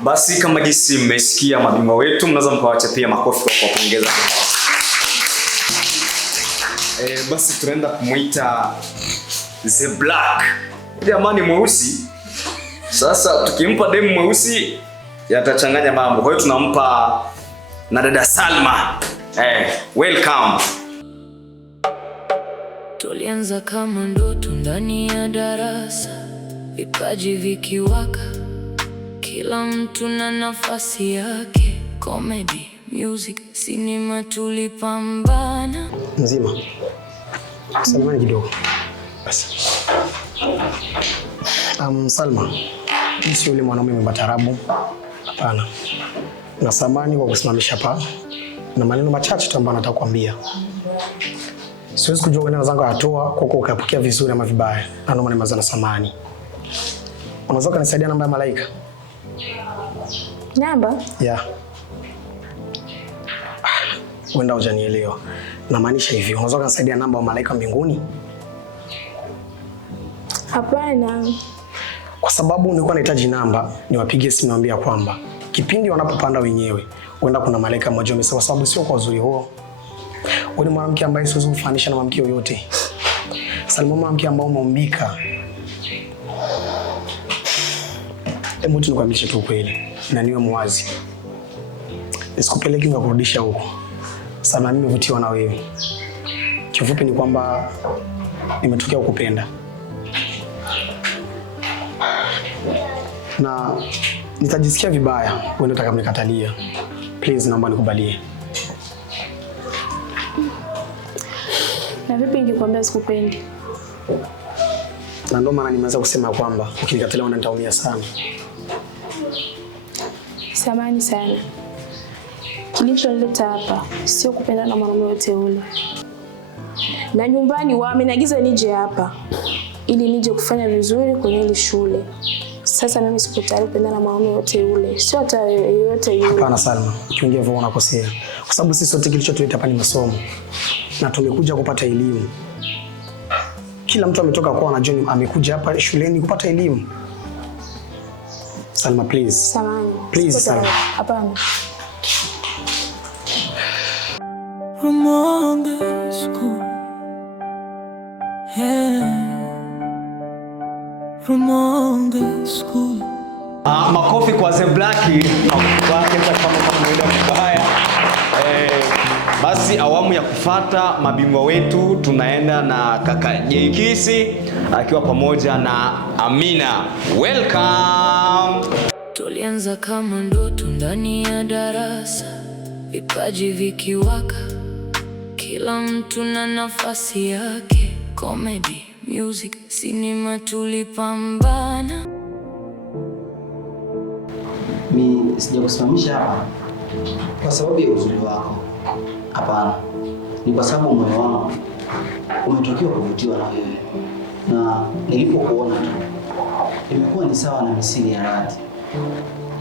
Basi kama jinsi mmesikia mabingwa wetu, mnaweza mkawacha pia makofi kwa kuwapongeza. Basi tunaenda kumuita The Black. Jamani mweusi. Sasa tukimpa demu mweusi yatachanganya mambo. Kwa hiyo tunampa na dada Salma. Welcome. Tulianza kama ndoto ndani ya darasa, vipaji vikiwaka, kila mtu na nafasi yake. Comedy, music, cinema tulipambana. Mzima. Salimani kidogo. Basi. Salma, si yule mwanaume mbatarabu. Hapana. Na samani kwa kusimamisha pa. Na maneno machache tu ambayo nataka kukuambia. Siwezi kujua kwenda zangu atoa kwa ukapokea vizuri ama vibaya. Na ndio maana nimezana samani. Unaweza kunisaidia namba ya Malaika? Namba? Yeah. Wenda hujanielewa. Namaanisha hivi, unaweza kunisaidia namba ya Malaika mbinguni? Hapana. Kwa sababu nilikuwa nahitaji namba, niwapigie simu niwaambia kwamba kipindi wanapopanda wenyewe, wenda kuna malaika mmoja amesema, kwa sababu sio kwa uzuri huo. Wewe ni mwanamke ambaye siwezi kufanisha na mwanamke yoyote. Salma, mwanamke ambaye umeumbika. Hebu tu nikwambie tu kweli na niwe mwazi. Nisikupeleke ngakurudisha huko. Sana mimi nimevutiwa na wewe. Kifupi ni kwamba nimetokea kukupenda. Na nitajisikia vibaya wewe unataka kunikatalia. Please naomba nikubalie. Na vipi nikikwambia sikupendi? Na ndio maana nimeanza kusema kwamba ukinikatalia nitaumia sana. Samahani sana. Kilichonileta hapa sio kupenda na mwanamume wote ule. Na nyumbani wameniagiza nije hapa ili nije kufanya vizuri kwenye ile shule. Sasa mimi sipo tayari kupenda na mwanamume wote ule. Sio hata yoyote yule. Hapana Salma, ukiongea hivyo unakosea. Kwa sababu sisi sote kilichotuleta hapa ni masomo. Na tumekuja kupata elimu. Kila mtu ametoka kwa anajua amekuja hapa shuleni kupata elimu. Salma, please. Samahani. Please Salma. Hapana. Makofi kwa The Black. Basi awamu ya kufata mabingwa wetu tunaenda na kaka Jekisi akiwa pamoja na Amina. Welcome. Tulianza kama ndoto ndani ya darasa, vipaji vikiwaka, kila mtu na nafasi yake. Comedy, music, cinema tulipambana. Mimi sijakusimamisha hapa kwa sababu ya uzuri wako. Hapana. Ni kwa sababu moyo wangu umetokea kuvutiwa na wewe. Na nilipokuona tu imekuwa ni sawa na misili ya radi.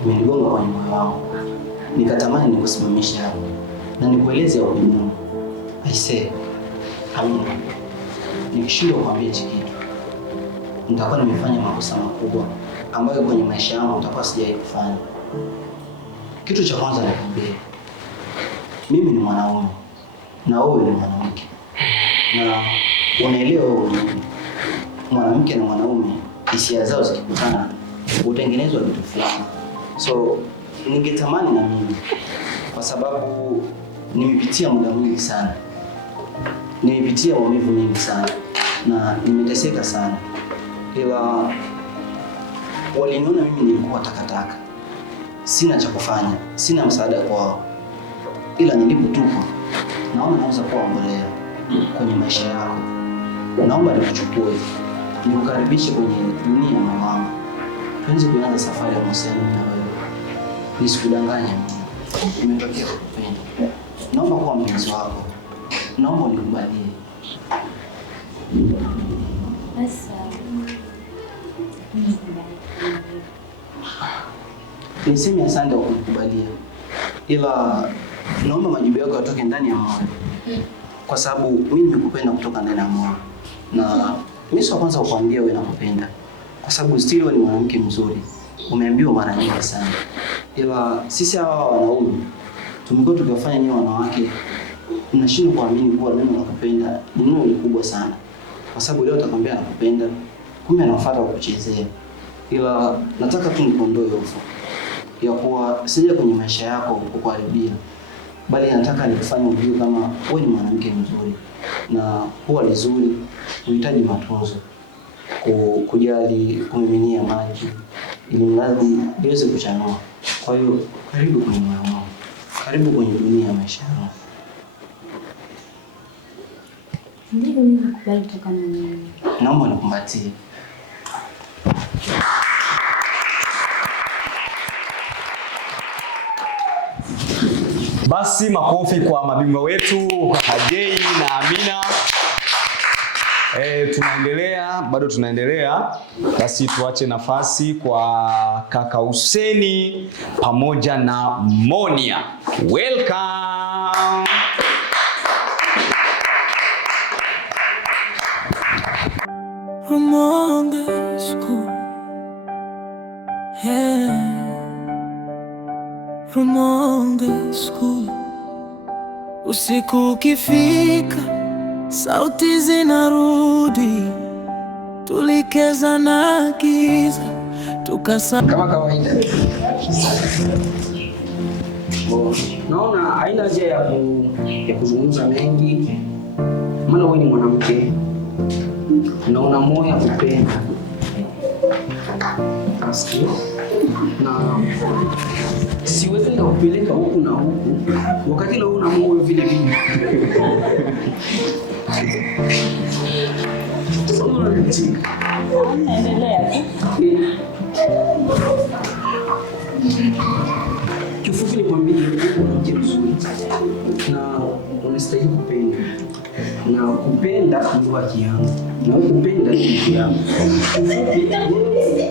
Imenigonga kwenye moyo wangu. Nikatamani nikusimamisha hapa na nikueleze upendo. I say, Amina, nikishindwa kuambia hiki kitu, nitakuwa nimefanya makosa makubwa ambayo kwenye maisha yangu nitakuwa sijawahi kufanya. Kitu cha kwanza nakwambia, mimi ni mwanaume na wewe ni mwanamke. Na unaelewa wewe mwanamke na mwanaume hisia zao zikikutana hutengenezwa vitu fulani. So ningetamani na mimi, kwa sababu nimepitia muda mwingi sana. Nimepitia maumivu mengi sana na nimeteseka sana. Ila waliniona mimi nilikuwa takataka. Sina cha kufanya, sina msaada kwao. Ila nilipotupwa, naona naweza kuwa mbolea kwenye maisha yako. Naomba nikuchukue, nikukaribishe kwenye dunia ya moyo wangu. Tuanze kuanza safari ya mahusiano na wewe. Nisikudanganye, nimetokea kukupenda. Naomba kuwa mpenzi wako. Naomba unikubalie. Niseme asante kwa kunikubalia. Ila naomba majibu yako yatoke ndani ya moyo. Kwa sababu mimi nimekupenda kutoka ndani ya moyo. Na mimi sio kwanza kukuambia wewe nakupenda. Kwa sababu still ni mwanamke mzuri. Umeambiwa mara nyingi sana. ila sisi hawa wanaume tumekuwa tukiwafanya nyinyi wanawake mnashindwa kuamini kuwa neno la kupenda ni neno kubwa sana. Kwa sababu leo utakwambia nakupenda, kumbe anafuata kukuchezea. Ila nataka tu nikuondoe hofu ya kuwa sija kwenye maisha yako kukuharibia, bali nataka nikufanye ujue kama wewe ni mwanamke mzuri na huwa vizuri unahitaji matunzo, kujali, kumiminia maji ili mradi liweze kuchanua. Kwa hiyo karibu kwenye moyo wangu, karibu kwenye dunia ya maisha yangu. Ndio mimi nakubali kutoka mwenyewe. Naomba nikumbatie. Basi makofi kwa mabingwa wetu Jay na Amina. Bado tunaendelea. Basi tuache nafasi kwa kaka Huseni pamoja na Monia. Welcome. Rumonge School, yeah. Rumonge School. Usiku ukifika, sauti zinarudi, tulikeza na giza, kama kawaida. Naona haina haja ya kuzungumza mengi, maana wewe ni mwanamke na una moyo wa kupenda. Na siwezi nikakupeleka huku na huku wakati leo una moyo vile vile. Naendelea tu. Kifupi nikwambie, uko mwanamke mzuri na unastahili kupenda. Na kupenda ndio haki yangu. Na kupenda ni haki yangu.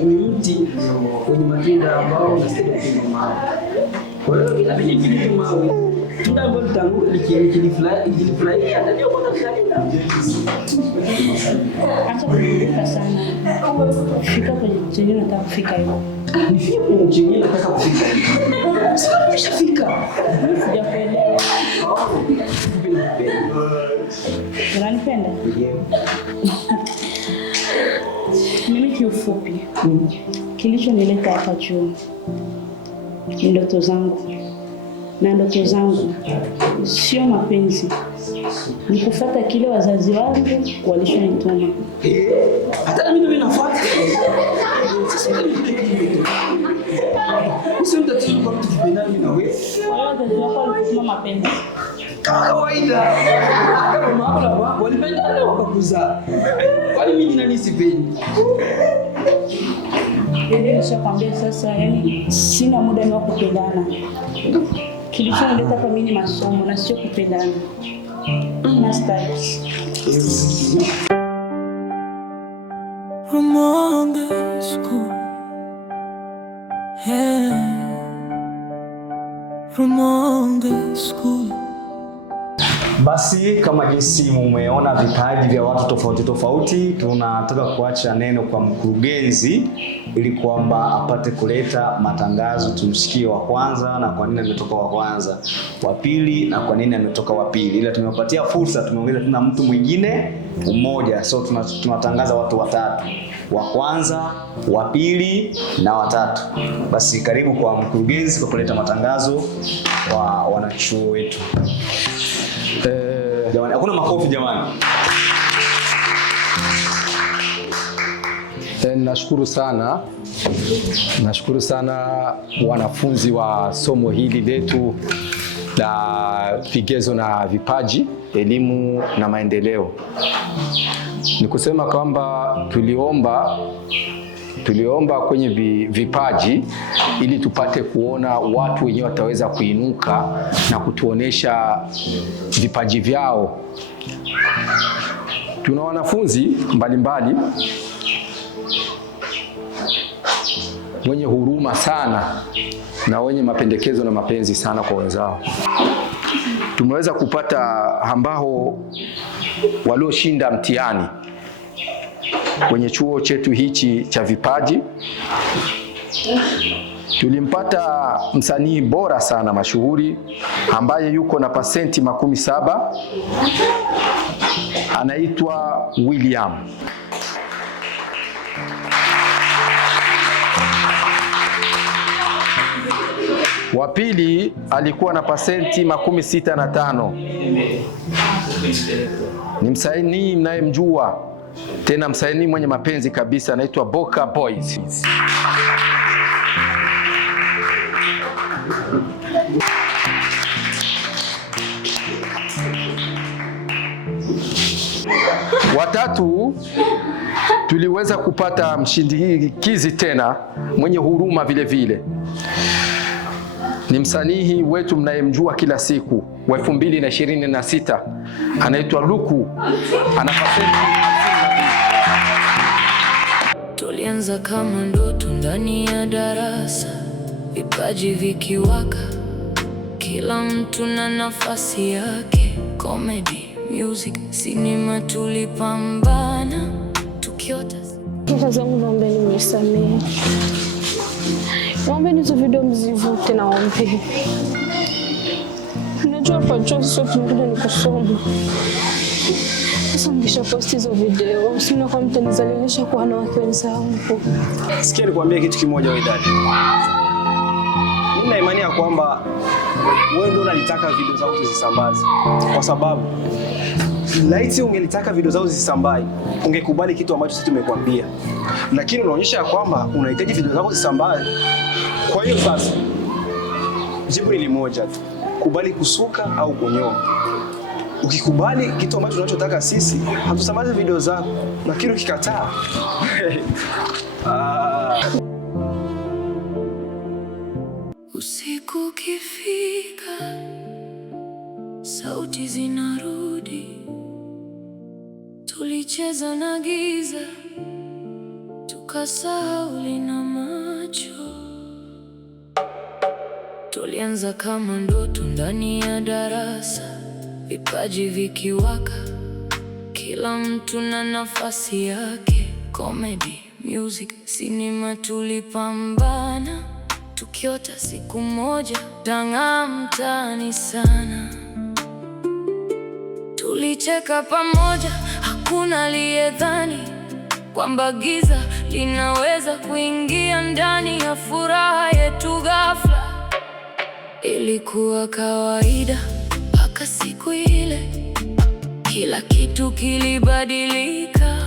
Ni mti wenye matunda ambao unastahili kupendwa. Kwa hiyo inabidi vile mawe tunda ambalo tangu likifurahi hata ndio kwa kushinda. Acha kuruka sana. Fika kwenye chenye nataka kufika hiyo. Nifike kwenye chenye nataka kufika. Sasa nimeshafika. Sijakuelewa. Unanipenda? Mimi kiufupi, kilichonileta hapa chuo ni ndoto zangu, na ndoto zangu sio mapenzi, ni kufuata kile wazazi wangu walishonituma. Hata mimi nafuata. Sio tatizo kwa mtu kipendana na wewe. Wazazi wako walituma mapenzi. Kawaida. Kama mama na baba walipendana wakakuzaa. Kwani mimi nani sipendi? Nishakwambia sasa, yani sina muda wa kupendana. Kilichonileta hapa mimi ni masomo na sio kupendana. Masters. Rumonge School, yeah. Rumonge School. Basi kama jinsi mumeona vipaji vya watu tofauti tofauti, tunataka kuacha neno kwa mkurugenzi ili kwamba apate kuleta matangazo. Tumsikie wa kwanza na kwa nini ametoka wa kwanza, wa pili na kwa nini ametoka wa pili. Ila tumewapatia fursa, tumeongeza tena mtu mwingine mmoja, so tunatangaza watu watatu, wa kwanza, wa pili na watatu. Basi karibu kwa mkurugenzi kwa kuleta matangazo kwa wanachuo wetu. Jamani, hakuna makofi jamani. Nashukuru sana wanafunzi wa somo hili letu la vigezo na vipaji, elimu na maendeleo. Ni kusema kwamba tuliomba kwenye vipaji ili tupate kuona watu wenyewe wataweza kuinuka na kutuonesha vipaji vyao. Tuna wanafunzi mbalimbali wenye huruma sana na wenye mapendekezo na mapenzi sana kwa wenzao. Tumeweza kupata ambao walioshinda mtihani kwenye chuo chetu hichi cha vipaji. Tulimpata msanii bora sana mashuhuri ambaye yuko na pasenti 70, anaitwa William. Wa pili alikuwa na pasenti 65. Ni msanii mnayemjua, tena msanii mwenye mapenzi kabisa, anaitwa Boka Boys. Watatu tuliweza kupata mshindikizi tena mwenye huruma vile vile. Ni msanii wetu mnayemjua kila siku wa 2026, anaitwa Luku. Ana pasenti. Tulianza kama ndoto ndani ya darasa, vipaji vikiwaka, kila mtu na nafasi yake. Comedy, music, sinema, tulipambana tukiota. Kaka zangu, naombeni mnisamehe. Naombeni hizo video mzivute, naombeni. Najua kwa chuo sio tunakuja ni kusoma. Sasa mkisha post hizo video, msina kwa mtanizalilisha kwa wanawake wenzangu. Sikia nikwambie kitu kimoja wewe dada. Mimi na imani ya kwamba wewe ndio unalitaka video zako zisambaze. Kwa sababu laiti ungelitaka video zao zisambae, ungekubali kitu ambacho sisi tumekwambia. Lakini unaonyesha kwamba unahitaji video zako zisambae. Kwa hiyo sasa jibu ni moja tu. Kubali kusuka au kunyoa. Ukikubali kitu ambacho tunachotaka sisi, hatusambaze video zako. Lakini ukikataa Usiku ukifika, sauti zinarudi. Tulicheza na giza, tukasahau lina macho. Tulianza kama ndoto ndani ya darasa, vipaji vikiwaka, kila mtu na nafasi yake. Comedy, music, sinema, tulipambana tukiota siku moja tang'aa mtaani sana. Tulicheka pamoja, hakuna aliyedhani kwamba giza linaweza kuingia ndani ya furaha yetu ghafla. Ilikuwa kawaida mpaka siku ile, kila kitu kilibadilika.